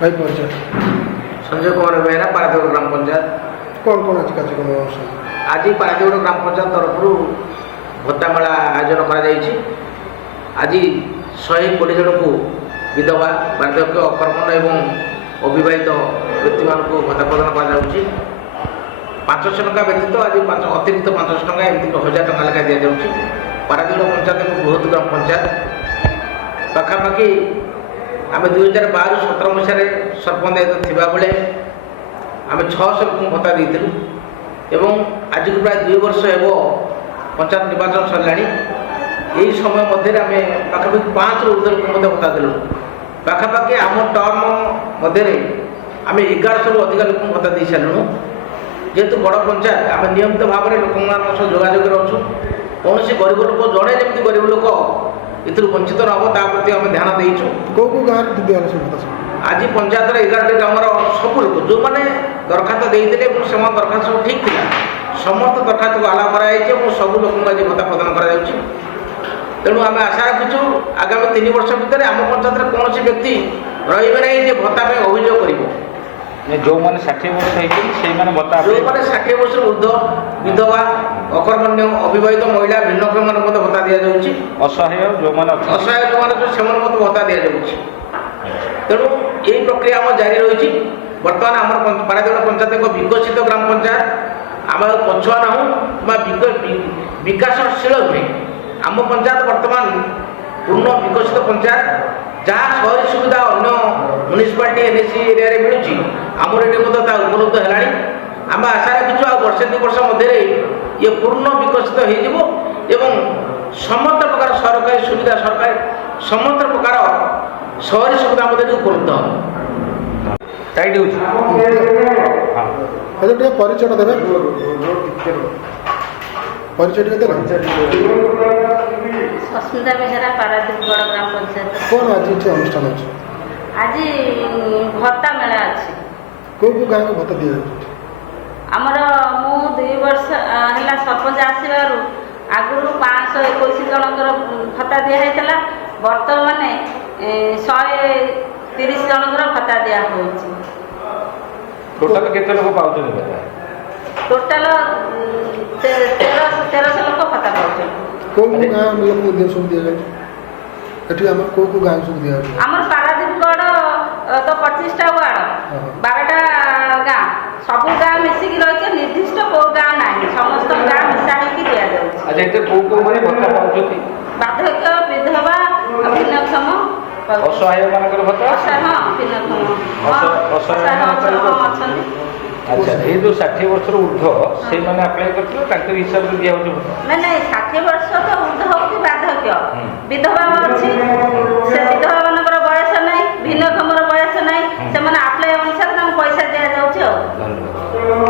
भाई परिचय संजय कुमार बेहरा पारादेव ग्राम पंचायत। कौन आज कार्यक्रम आज पारादेव ग्राम पंचायत तरफ भत्ता मेला आयोजन कर आज 120 जन को विधवा बार्धक्य अकर्मण एवं अविवाहित व्यक्ति मान भत्ता प्रदान कर 500 टଙ୍କା व्यतीत आज अतिरिक्त 500 टଙ୍କା एमती 1000 टଙ୍କା लेखा दि जाऊँगी। पारादीप पंचायत एक बृहत ग्राम पंचायत पाखापाखि आम 2012-17 मसीह सरपंच दायित्व थिबा बेले आम 600 लोक भत्ता देइथिलु एवं आज को प्राय 2 वर्ष हेबो पंचायत निर्वाचन सरलाणी। यही समय मध्य आम पाखापाखि 5 ऊर्ध्व लोक भत्ता देलु। पाखापाखि आम टर्म मध्य आम 1100 रु अधिक लोक भत्ता दे सारूँ। जेहेतु बड़ पंचायत आम नियमित भाव में लोक जोगाजोग अच्छु। कौन गरीब लोक जड़े जमी गरीब लोक इतु वंचित न हम प्रति आम ध्यान देचु। कौ गाँव आज पंचायत 11टी ग्राम सब लोग जो मैंने दरखास्त देते से दरखास्त सब ठीक था समस्त दरखास्त को आलाप कर सब लोक आज भत्ता प्रदान कर तेणु आम आशा रखीचु आगामी 3 वर्ष भितर आम पंचायत कौन व्यक्ति रे ना भत्ता अभियोग कर जो मैंने 60 वर्ष होती भत्ता जो मैंने 60 वर्ष ऊर्ध्व विधवा अकर्मण्य अविवाहित महिला भिन्नक्षम मान भत्ता दि जाऊँगी। असहाय जो असहाय जो मैंने भत्ता दि जाऊँगी। तेणु यही प्रक्रिया आम जारी रही। बर्तमान आम पारादीप पंचायत एक विकसित ग्राम पंचायत आम पछुआ ना विकासशील नुहे। आम पंचायत बर्तमान पूर्ण विकसित पंचायत जहाँ शहरी सुविधा अन्य म्यूनिसिपालिटी एनएसी एरिया मिलूँ आमर ये उपलब्ध है। आम आशा रखीचु आ वर्षे 2 वर्ष मध्य ये पूर्ण विकसित हो समस्त प्रकार सरकारी सुविधा समस्त प्रकार शहरी सुविधा उपलब्ध टाइट हो परिचय देवे परिचय सस्मिता बेहेरा पारादीप बड़ ग्राम पंचायत। कौन आज अनुष्ठान अच्छे आज भत्ता मेला अच्छी कौ गाँव को भत्ता दि आमर मु 2 वर्ष है सरपंच आसवर आगुरी 521 जनकर भत्ता दिहला बर्तमान 130 जनकर भत्ता दिया टोटाल केते लोक पाउछ टोटाल 1300 लोक भत्ता पाउछ। कौ गाँव लोक सब दि जाए कौ गाँव सब दि आमर पारादीपगढ़ तो 25टा वार्ड 12टा गाँ सब गाँ मिसिक रही निर्दिष्ट कौ गाँ ना समस्त गाँ मिसा हो दि जाऊँगी। अच्छा ये कौ मैंने भत्ता पाउछ बार्धक्य विधवा भिन्नक्षम असहाय मानकर भत्ता हाँ भिन्नक्षम अच्छा। ये जो 60 वर्ष ऊर्ध्व से मैंने अप्लाई कर हिसाब से दिया नहीं 60 वर्ष तो ऊर्ध्व हो बार्धक्य विधवा अच्छी से विधवा मानकर बयस ना भिन्नक्षम बयस ना से अप्लाई अनुसार पैसा दि जाऊँगी।